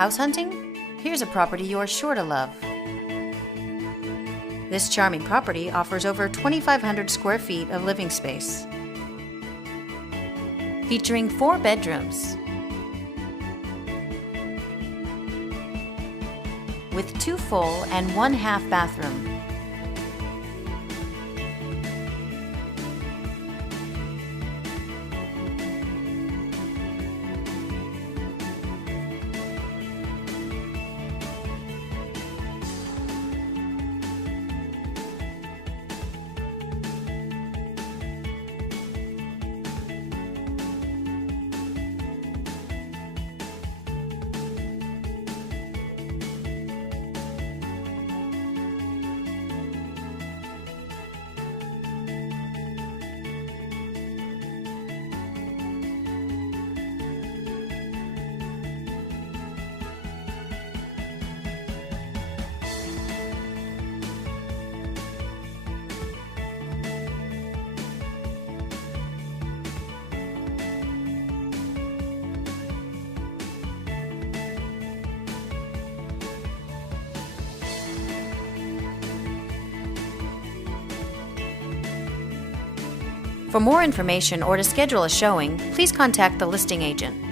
House hunting? Here's a property you're sure to love. This charming property offers over 2,500 square feet of living space, featuring 4 bedrooms with 2 full and 1 half bathroom. For more information or to schedule a showing, please contact the listing agent.